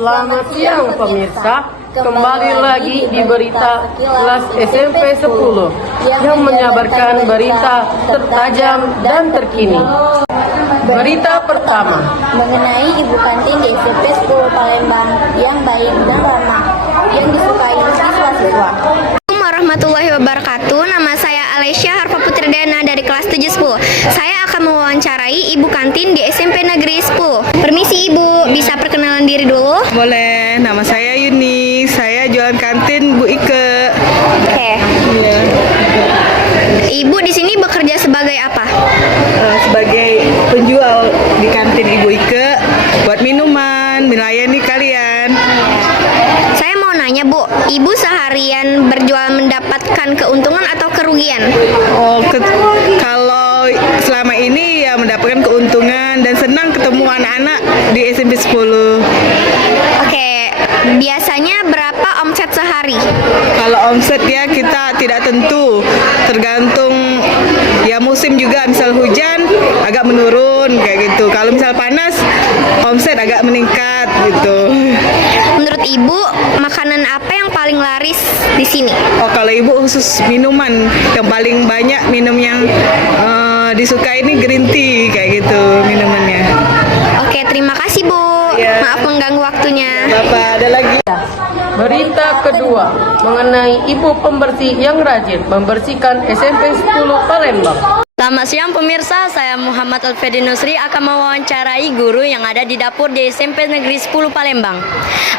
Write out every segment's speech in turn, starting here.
Selamat siang pemirsa, kembali lagi di berita kelas SMP 10 yang menyabarkan berita tertajam dan terkini. Berita pertama mengenai ibu kantin di SMP 10 Palembang yang baik dan ramah yang disukai siswa-siswa. Assalamualaikum warahmatullahi wabarakatuh. Nama saya Alesya Harfa Putridana dari kelas 710. Saya akan mewawancarai ibu kantin di SMP Negeri 10. Permisi Ibu, bisa perkenalan diri dulu? Boleh, nama saya Yuni. Saya jualan kantin Bu Ike. Oke. Iya. Ibu di sini bekerja sebagai apa? Sebagai penjual di kantin Ibu Ike, buat minuman, melayani kalian. Saya mau nanya Bu, Ibu seharian berjual mendapatkan keuntungan atau kerugian? Kalau selama ini ya mendapatkan keuntungan dan senang ketemu anak-anak di SMP 10. Oke, biasanya berapa omset sehari? Kalau omset ya kita tidak tentu, tergantung ya musim juga. Misal hujan agak menurun kayak gitu. Kalau misal panas omset agak meningkat gitu. Menurut Ibu, makanan apa yang paling laris di sini? Kalau Ibu khusus minuman yang paling banyak minum yang disukai ini green tea kayak gitu minumannya. Oke, terima kasih Bu. Iya. Maaf mengganggu waktunya. Bapak ada lagi? Berita kedua mengenai ibu pembersih yang rajin membersihkan SMP 10 Palembang. Selamat siang pemirsa, saya Muhammad Alfedi Nusri akan mewawancarai guru yang ada di dapur di SMP Negeri 10 Palembang.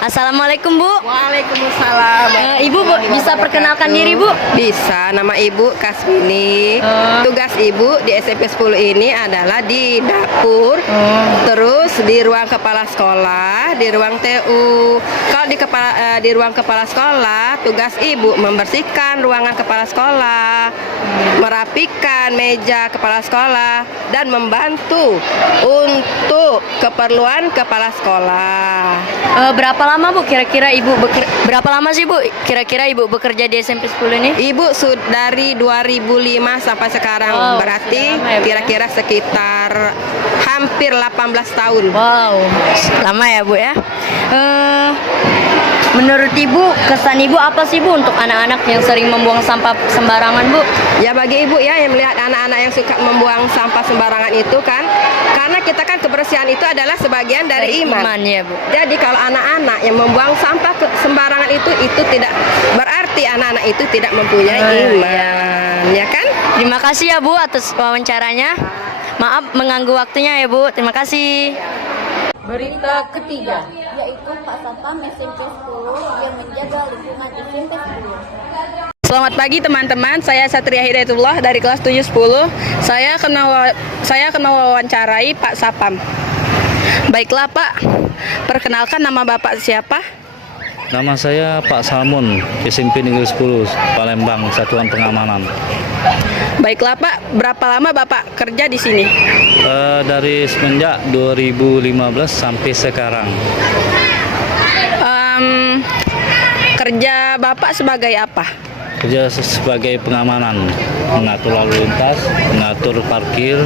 Assalamualaikum Bu. Waalaikumsalam. Ibu bisa perkenalkan diri Bu? Bisa, nama Ibu Kasmini. Tugas Ibu di SMP 10 ini adalah di dapur, terus di ruang kepala sekolah, di ruang TU. Kalau di ruang kepala sekolah, tugas Ibu membersihkan ruangan kepala sekolah, merapikan meja kepala sekolah, dan membantu untuk keperluan kepala sekolah. Berapa lama Bu kira-kira berapa lama sih Bu kira-kira Ibu bekerja di SMP 10 ini? Ibu dari 2005 sampai sekarang, Wow, berarti sudah lama ya, Bu, ya? kira-kira sekitar hampir 18 tahun. Wow, lama ya Bu ya. Menurut Ibu, kesan Ibu apa sih Bu untuk anak-anak yang sering membuang sampah sembarangan Bu? Ya bagi Ibu ya yang melihat anak-anak yang suka membuang sampah sembarangan itu kan, karena kita kan kebersihan itu adalah sebagian dari iman. Ya Bu. Jadi kalau anak-anak yang membuang sampah sembarangan itu tidak berarti anak-anak itu tidak mempunyai iman, ya kan? Terima kasih ya Bu atas wawancaranya. Maaf mengganggu waktunya ya Bu. Terima kasih. Berita ketiga Yaitu Pak Satpam SMP 10 yang menjaga lingkungan SMP 10. Selamat pagi teman-teman, saya Satria Hidayatullah dari kelas 710. Saya akan mewawancarai Pak Sapam. Baiklah Pak, perkenalkan nama Bapak siapa? Nama saya Pak Salmon, SMP Negeri 10, Palembang, Satuan Pengamanan. Baiklah Pak, berapa lama Bapak kerja di sini? Dari semenjak 2015 sampai sekarang. Kerja Bapak sebagai apa? Kerja sebagai pengamanan, mengatur lalu lintas, mengatur parkir,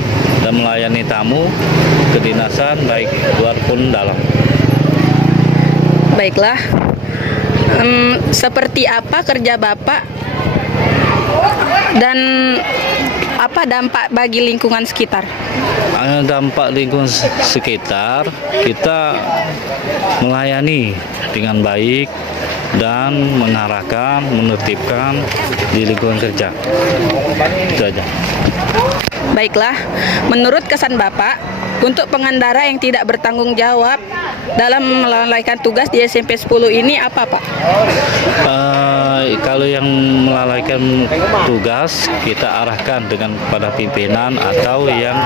dan melayani tamu kedinasan baik luar pun dalam. Baiklah, seperti apa kerja Bapak dan apa dampak bagi lingkungan sekitar? Dampak lingkungan sekitar, kita melayani dengan baik dan mengarahkan, menertibkan di lingkungan kerja. Itu aja. Baiklah, menurut kesan Bapak untuk pengendara yang tidak bertanggung jawab dalam melalaikan tugas di SMP 10 ini apa Pak? Kalau yang melalaikan tugas kita arahkan dengan pada pimpinan atau yang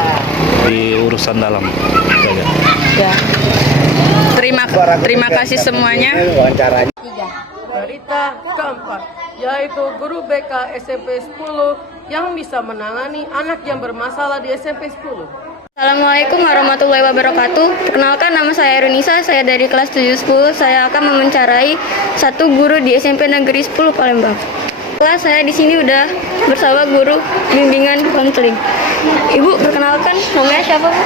di urusan dalam. Itu aja. Ya. Terima kasih semuanya. Berita keempat yaitu guru BK SMP 10 yang bisa menangani anak yang bermasalah di SMP 10. Assalamualaikum warahmatullahi wabarakatuh. Perkenalkan nama saya Runisa, saya dari kelas 710. Saya akan mewawancarai satu guru di SMP Negeri 10 Palembang. Saya di sini udah bersama guru bimbingan konseling. Ibu perkenalkan namanya siapa Bu?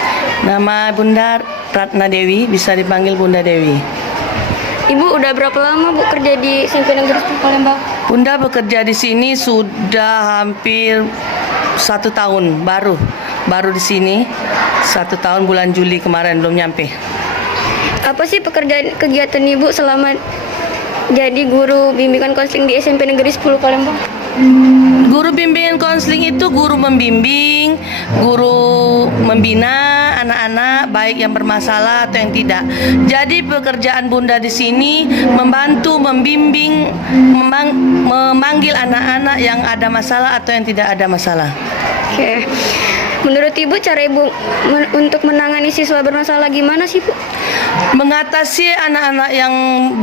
Nama Bunda Ratna Dewi, bisa dipanggil Bunda Dewi. Ibu udah berapa lama Bu kerja di SMP Negeri 10 Palembang? Bunda bekerja di sini sudah hampir 1 tahun, baru di sini 1 tahun bulan Juli kemarin, belum nyampe. Apa sih pekerjaan kegiatan Ibu selama jadi guru bimbingan konseling di SMP Negeri 10 Palembang? Guru bimbingan konseling itu guru membimbing, guru membina anak-anak baik yang bermasalah atau yang tidak. Jadi pekerjaan Bunda di sini membantu, membimbing, memanggil anak-anak yang ada masalah atau yang tidak ada masalah. Oke. Menurut Ibu cara Ibu untuk menangani siswa bermasalah gimana sih Bu? Mengatasi anak-anak yang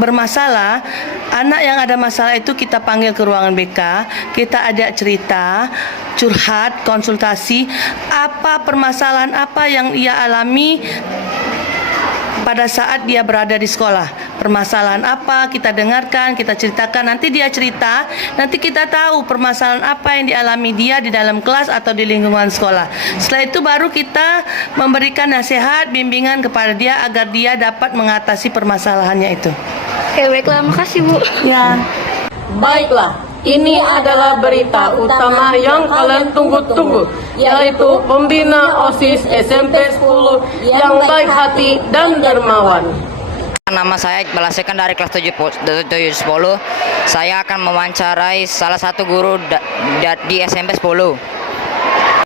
bermasalah, anak yang ada masalah itu kita panggil ke ruangan BK, kita ajak cerita, curhat, konsultasi, apa permasalahan apa yang ia alami pada saat dia berada di sekolah. Permasalahan apa kita dengarkan, kita ceritakan, nanti dia cerita, nanti kita tahu permasalahan apa yang dialami dia di dalam kelas atau di lingkungan sekolah. Setelah itu baru kita memberikan nasihat, bimbingan kepada dia agar dia dapat mengatasi permasalahannya itu. Oke, baiklah, makasih Bu. Ya. Baiklah, ini adalah berita utama yang kalian tunggu-tunggu, yaitu pembina OSIS SMP 10 yang baik hati dan dermawan. Nama saya Iqbal Asekan dari kelas 7 10. Saya akan mewawancarai salah satu guru di SMP 10.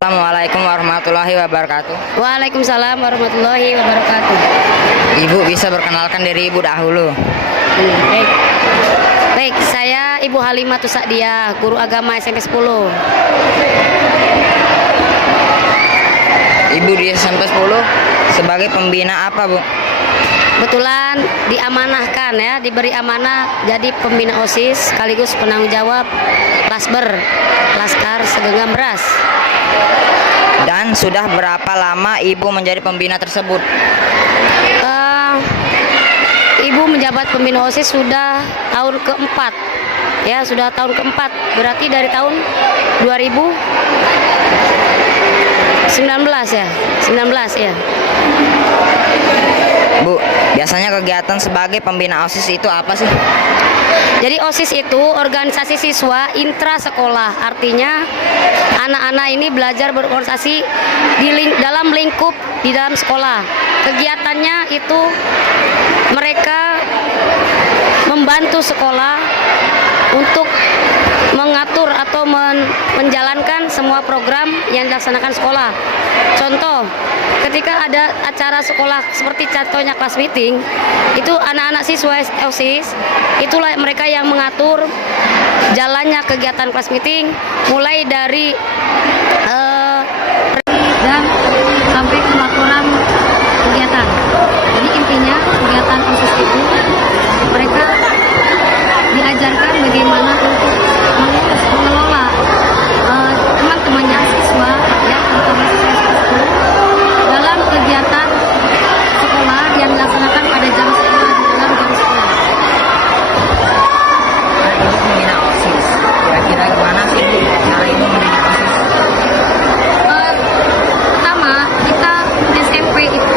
Assalamualaikum warahmatullahi wabarakatuh. Waalaikumsalam warahmatullahi wabarakatuh. Ibu bisa perkenalkan diri Ibu dahulu. Baik, saya Ibu Halimatus Sa'diyah, guru agama SMP 10. Ibu di SMP 10 sebagai pembina apa, Bu? Kebetulan diamanahkan ya, diberi amanah jadi pembina OSIS sekaligus penanggung jawab Lasber, Laskar Segenggam Beras. Dan sudah berapa lama Ibu menjadi pembina tersebut? Ibu menjabat pembina OSIS sudah tahun keempat. Ya, sudah tahun keempat. Berarti dari tahun 2019 ya. 19 ya. Bu, biasanya kegiatan sebagai pembina OSIS itu apa sih? Jadi OSIS itu organisasi siswa intra sekolah. Artinya anak-anak ini belajar berorganisasi dalam lingkup di dalam sekolah. Kegiatannya itu mereka membantu sekolah untuk mengatur atau menjalankan semua program yang dilaksanakan sekolah. Contoh, ketika ada acara sekolah seperti contohnya kelas meeting, itu anak-anak siswa OSIS, itulah mereka yang mengatur jalannya kegiatan kelas meeting, mulai dari dan sampai ke laporan kegiatan. Jadi intinya kegiatan OSIS itu mereka diajarkan bagaimana untuk mengelola teman-temannya siswa ya, terutama siswa dalam kegiatan sekolah yang dilaksanakan pada jam sekolah di dalam jam sekolah. Ibu pembina OSIS. Kira-kira gimana sih Bu cara Ibu mendidik OSIS? Pertama, kita SMP itu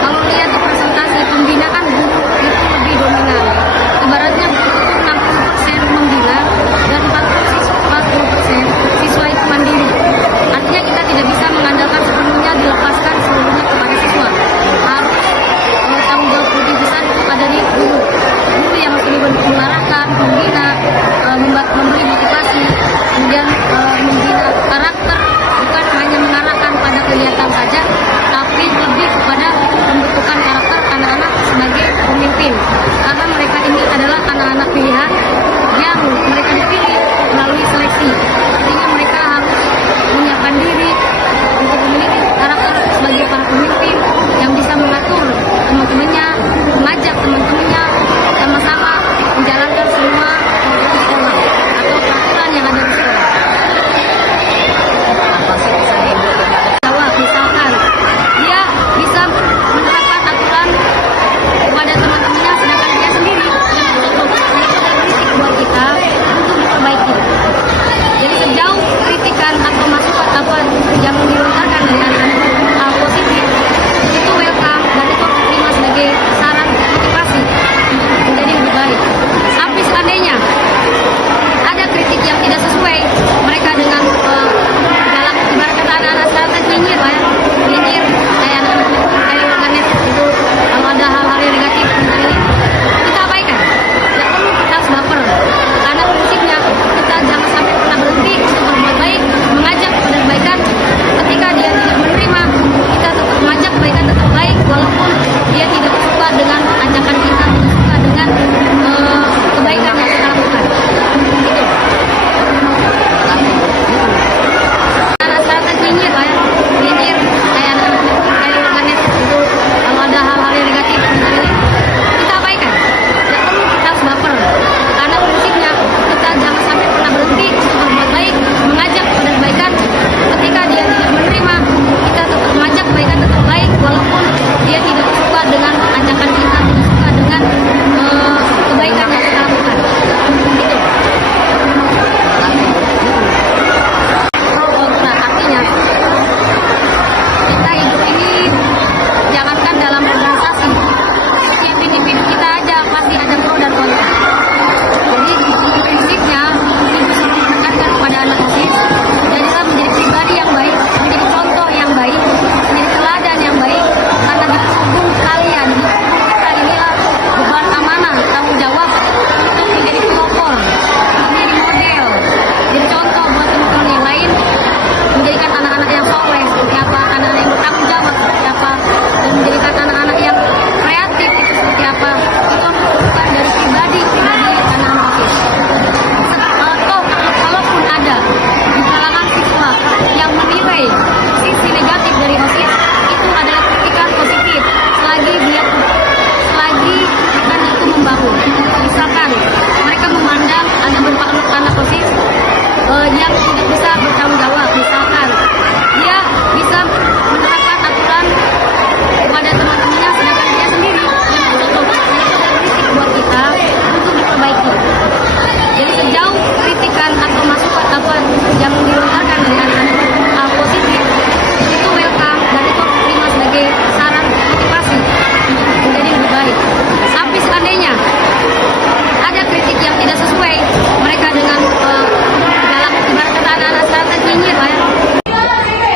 kalau lihat presentasi pembina kan guru itu lebih dominan. Ibaratnya itu 60% membina dan 40% siswa itu mandiri. Artinya kita tidak bisa mengandalkan sepenuhnya, dilepaskan seluruhnya kepada siswa. Harus tanggung jawab lebih besar itu pada guru. Guru yang lebih mengarahkan, membina, memberi motivasi, kemudian membina karakter, bukan hanya mengarahkan pada kegiatan saja, tapi lebih kepada pembentukan karakter anak-anak sebagai pemimpin. Karena mereka ini adalah anak-anak pilihan yang mereka dipilih melalui seleksi. Artinya mereka harus menyiapkan diri untuk memiliki karakter sebagai para pemimpin yang bisa mengatur teman-temannya, mengajak teman-temannya sama-sama menjalankan semua protokol sekolah atau peraturan yang ada di sekolah. Apa sih pesan Ibu kepada Misalkan dia bisa menerapkan aturan kepada teman-temannya sedangkan dia sendiri yang tutup. Nah, itu dari yang tidak bisa bertanggung jawab. Misalkan dia bisa menerapkan aturan kepada teman-temannya sedangkan dia sendiri yang contoh. Itu adalah kritik buat kita untuk diperbaiki. Jadi sejauh kritikan atau masukan apa yang dilontarkan dari anak-anak positif itu welcome dan itu terima sebagai saran motivasi menjadi lebih baik. Tapi seandainya ada kritik yang tidak sesuai mereka dengan dalam ibarat kata anak-anak sekarang nyinyir lah ya.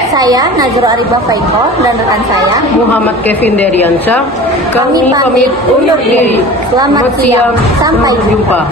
Saya Najro Arifah Faiko dan rekan saya Muhammad Kevin Deriansyah. Kami pamit undur diri. Selamat siang, sampai jumpa.